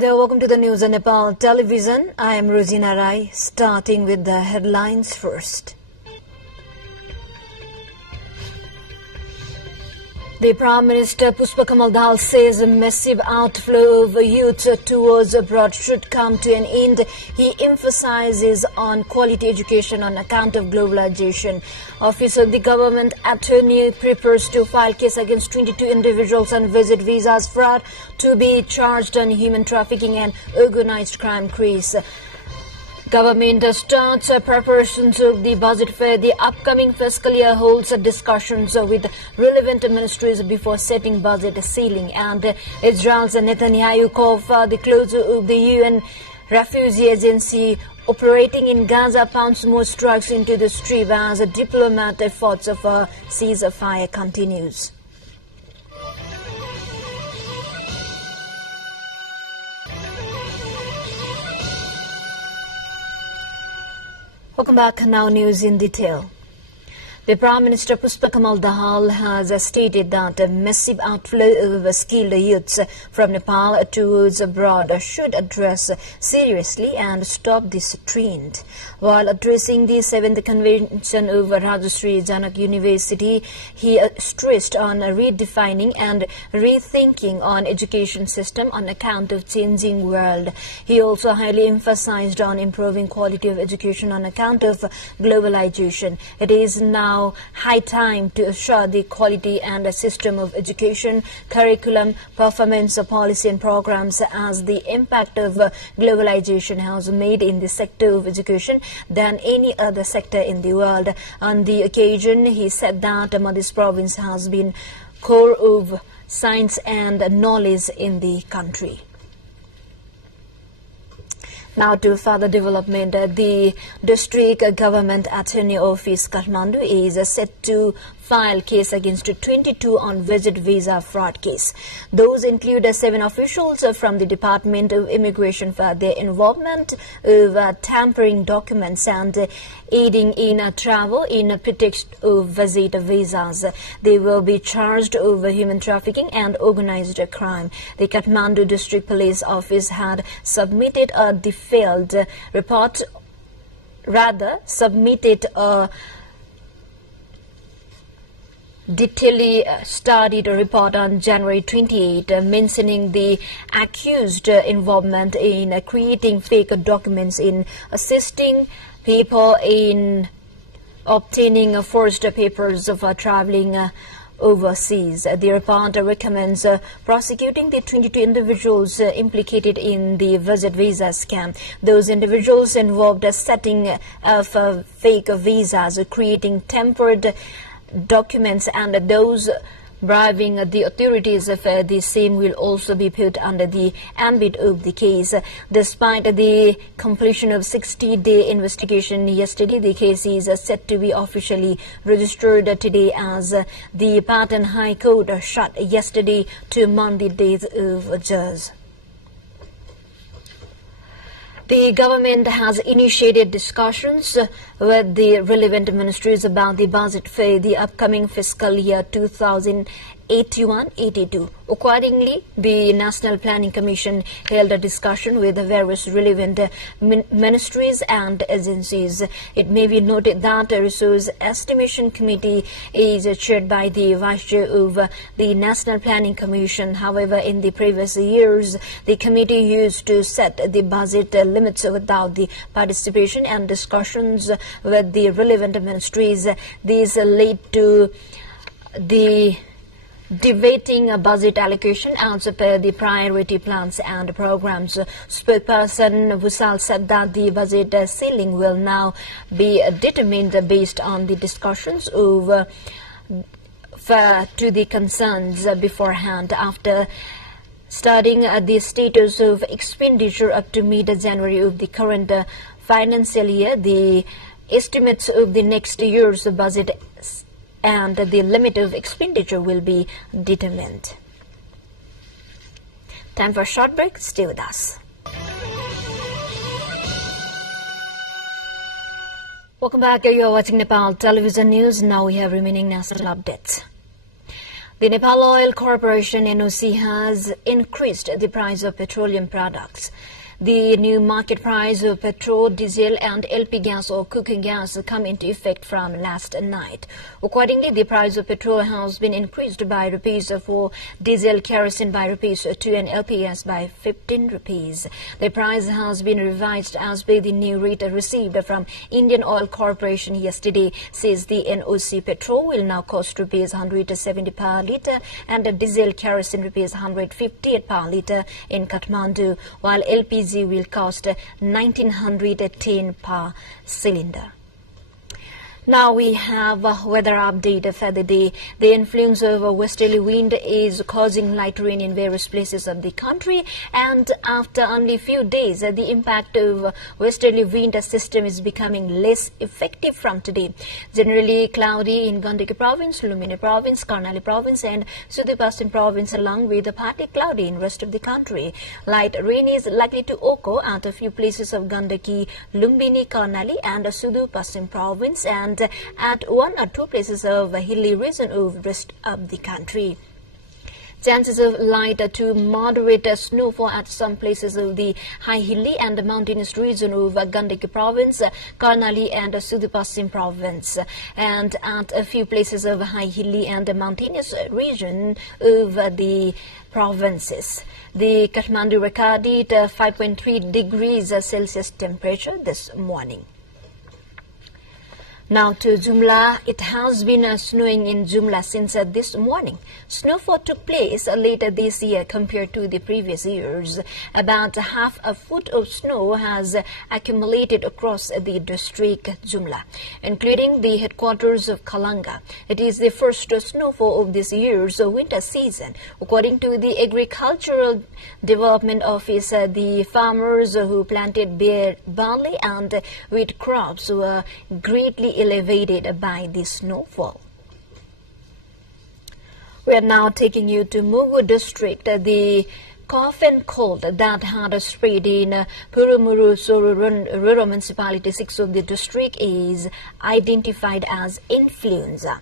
there, welcome to the news on Nepal television. I am Rosina Rai, starting with the headlines first. The Prime Minister Pushpakamal Dal says a massive outflow of youth towards abroad should come to an end. He emphasizes on quality education on account of globalization. Office of the Government Attorney prepares to file case against 22 individuals on visit visas fraud to be charged on human trafficking and organized crime case. Government starts preparations of the budget fair. The upcoming fiscal year holds discussions with relevant ministries before setting budget ceiling. And Israel's Netanyahu called for the closure of the UN Refugee Agency operating in Gaza pounds more strikes into the strip as diplomatic efforts of a ceasefire continues. Welcome back. Now news in detail. The Prime Minister Pushpakamal Dahal has stated that a massive outflow of skilled youths from Nepal towards abroad should address seriously and stop this trend. While addressing the 7th Convention of Rajashree Janak University, he stressed on redefining and rethinking on education system on account of changing world. He also highly emphasized on improving quality of education on account of globalization. It is now high time to assure the quality and a system of education, curriculum, performance policy and programs as the impact of globalization has made in the sector of education than any other sector in the world. On the occasion, he said that Madhya province has been core of science and knowledge in the country. Now to further development, the District Government Attorney Office Kathmandu is set to file case against 22 on visit visa fraud case. Those include 7 officials from the Department of Immigration for their involvement of tampering documents and aiding in travel in pretext of visit visas. They will be charged over human trafficking and organized crime. The Kathmandu District Police Office had submitted a detailed report, detailedly studied a report on January 28, mentioning the accused involvement in creating fake documents, in assisting people in obtaining forged papers for traveling overseas. The report recommends prosecuting the 22 individuals implicated in the visit visa scam. Those individuals involved setting of fake visas, creating tempered documents, and those bribing the authorities of the same will also be put under the ambit of the case. Despite the completion of 60-day investigation yesterday, the case is set to be officially registered today as the Patan High Court shut yesterday to mark the days of judge. The government has initiated discussions with the relevant ministries about the budget for the upcoming fiscal year 2081-82. Accordingly, the National Planning Commission held a discussion with various relevant ministries and agencies. It may be noted that a Resource Estimation Committee is chaired by the Vice Chair of the National Planning Commission. However, in the previous years, the committee used to set the budget limits without the participation and discussions with the relevant ministries. These led to the debating a budget allocation as per the priority plans and programs. Spokesperson Vusal said that the budget ceiling will now be determined based on the discussions of to the concerns beforehand. After studying the status of expenditure up to mid-January of the current financial year, the estimates of the next year's budget and the limit of expenditure will be determined. Time for a short break. Stay with us. Welcome back. You are watching Nepal Television News. Now we have remaining national updates. The Nepal Oil Corporation (NOC) has increased the price of petroleum products. The new market price of petrol, diesel and LP gas or cooking gas come into effect from last night. Accordingly, the price of petrol has been increased by rupees for diesel, kerosene by rupees 2 and LP gas by 15 rupees. The price has been revised as per the new rate received from Indian Oil Corporation yesterday, says the NOC. Petrol will now cost rupees 170 per litre and diesel kerosene rupees 158 per litre in Kathmandu, while LPG will cost 1910 per cylinder. Now we have a weather update for the day. The influence of a westerly wind is causing light rain in various places of the country, and after only a few days, the impact of westerly wind system is becoming less effective from today. Generally cloudy in Gandaki province, Lumini province, Karnali province and Sudipastin province, along with partly cloudy in rest of the country. Light rain is likely to occur at a few places of Gandaki, Lumbini, Karnali and Sudipastin province, and at one or two places of a hilly region of rest of the country. Chances of light to moderate snowfall at some places of the high hilly and mountainous region of Gandaki province, Karnali and Sudipastin province, and at a few places of high hilly and mountainous region of the provinces. The Kathmandu recorded 5.3 degrees Celsius temperature this morning. Now to Jumla. It has been snowing in Jumla since this morning. Snowfall took place later this year compared to the previous years. About half a foot of snow has accumulated across the district Jumla, including the headquarters of Kalanga. It is the first snowfall of this year's winter season. According to the Agricultural Development Office, the farmers who planted barley and wheat crops were greatly elevated by the snowfall. We are now taking you to Mugu district. The cough and cold that had spread in Purumuru rural municipality 6 of the district is identified as influenza.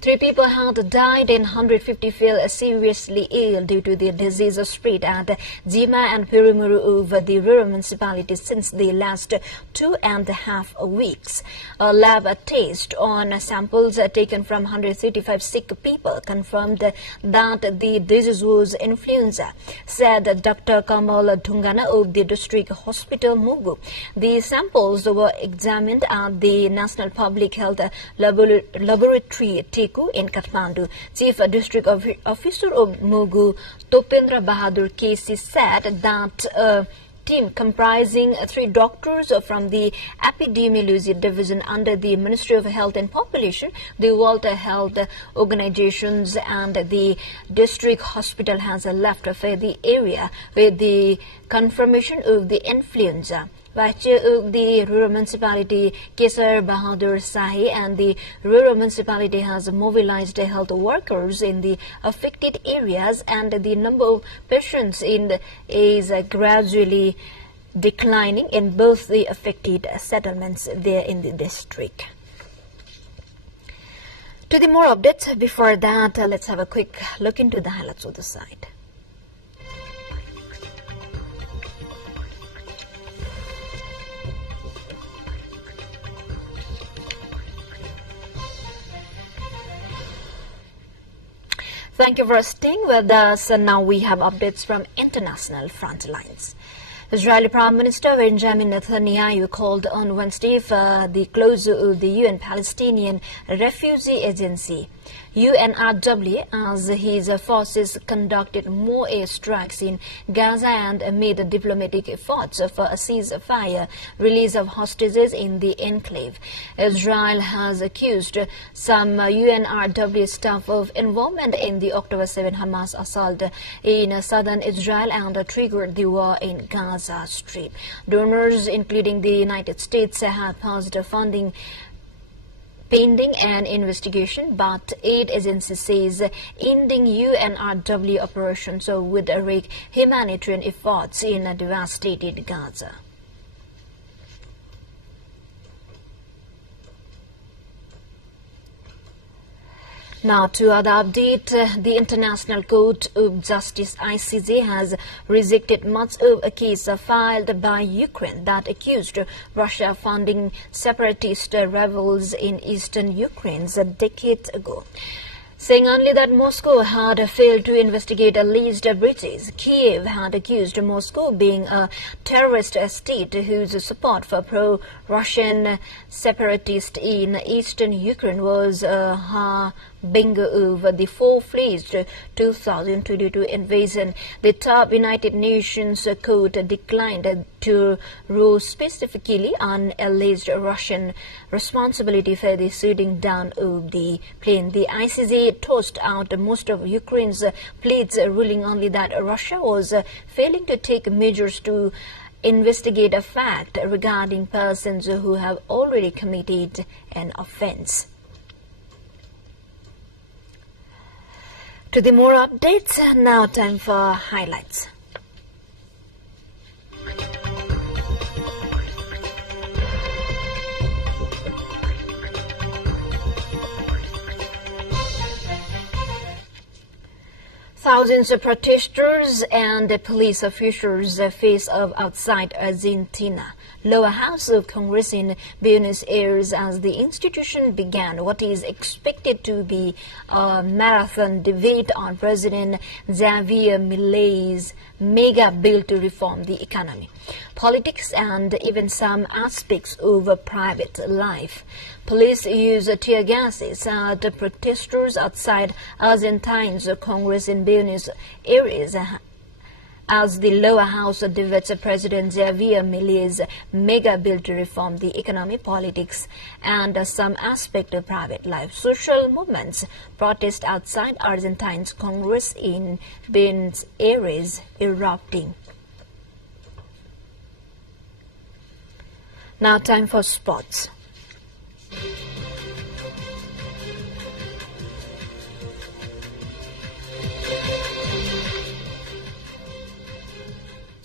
3 people had died and 150 fell seriously ill due to the disease spread at Jima and Purumuru of the rural municipality since the last 2.5 weeks. A lab test on samples taken from 135 sick people confirmed that the disease was influenza, said Dr. Kamal Dhungana of the district hospital Mugu. The samples were examined at the National Public Health Laboratory in Kathmandu. Chief District Officer of Mugu, Topendra Bahadur Kesi, said that a team comprising 3 doctors from the Epidemiology Division under the Ministry of Health and Population, the World Health Organizations and the district hospital has left for the area with the confirmation of the influenza. Vice Chair of the rural municipality, Kesar Bahadur Sahi, and the rural municipality has mobilized health workers in the affected areas, and the number of patients is gradually declining in both the affected settlements there in the district. To the more updates, before that, let's have a quick look into the highlights of the site. Thank you for staying with us. And now we have updates from international front lines. Israeli Prime Minister Benjamin Netanyahu called on Wednesday for the closure of the UN Palestinian Refugee Agency, UNRW, as his forces conducted more airstrikes in Gaza and amid diplomatic efforts for a ceasefire, release of hostages in the enclave. Israel has accused some UNRW staff of involvement in the October 7 Hamas assault in southern Israel and triggered the war in Gaza Strip. Donors, including the United States, have paused funding pending an investigation, but aid agency says ending UNRW operations would wreak humanitarian efforts in a devastated Gaza. Now to other update, the International Court of Justice ICJ has rejected much of a case filed by Ukraine that accused Russia of funding separatist rebels in eastern Ukraine a decade ago. Saying only that Moscow had failed to investigate alleged breaches, Kiev had accused Moscow of being a terrorist state whose support for pro-Russian separatists in eastern Ukraine was a bingo of the full-fledged 2022 invasion. The top United Nations Court declined to rule specifically on alleged Russian responsibility for the shooting down of the plane. The ICJ tossed out most of Ukraine's pleas, ruling only that Russia was failing to take measures to investigate a fact regarding persons who have already committed an offense. To the more updates, now time for highlights. Thousands of protesters and police officials face off outside Argentina lower house of Congress in Buenos Aires as the institution began what is expected to be a marathon debate on President Javier Milei's mega bill to reform the economy, politics, and even some aspects of private life. Police use tear gases at protesters outside Argentina's Congress in Buenos Aires as the lower house debates President Javier Milei's mega bill to reform the economy, politics, and some aspect of private life. Social movements protest outside Argentina's Congress in Buenos Aires erupting. Now time for sports.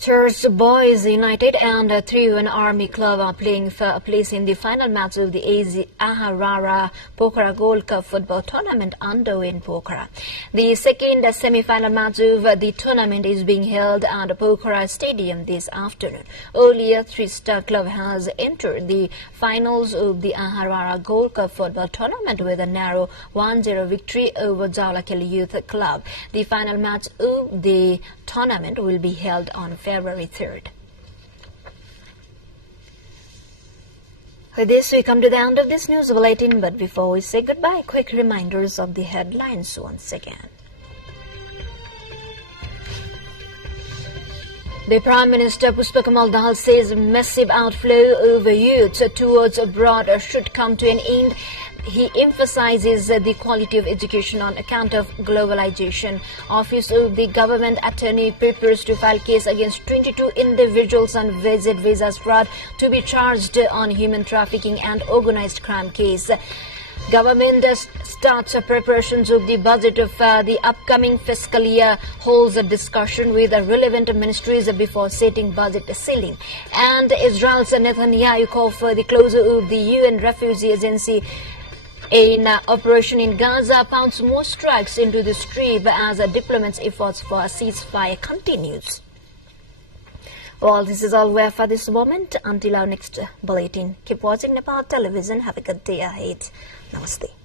Church Boys United and Triun Army Club are playing for a place in the final match of the Aharara Pokhara Gold Cup football tournament underway in Pokhara. The second semi-final match of the tournament is being held at Pokhara Stadium this afternoon. Earlier, Three-Star Club has entered the finals of the Aharara Gold Cup football tournament with a narrow 1-0 victory over Jalakil Youth Club. The final match of the tournament will be held on February 3rd. With this, we come to the end of this news bulletin, but before we say goodbye, quick reminders of the headlines once again. The Prime Minister Pushpakamal Dahal says massive outflow of youth towards abroad should come to an end. He emphasizes the quality of education on account of globalization. Office of the Government Attorney prepares to file case against 22 individuals on visit visas fraud to be charged on human trafficking and organized crime case. Government starts preparations of the budget of the upcoming fiscal year, holds a discussion with relevant ministries before setting budget ceiling. And Israel's Netanyahu called for the closure of the UN Refugee Agency in operation in Gaza, pounds more strikes into the Strip as diplomats' efforts for a ceasefire continues. Well, this is all we have for this moment. Until our next bulletin, keep watching Nepal television. Have a good day ahead. Namaste.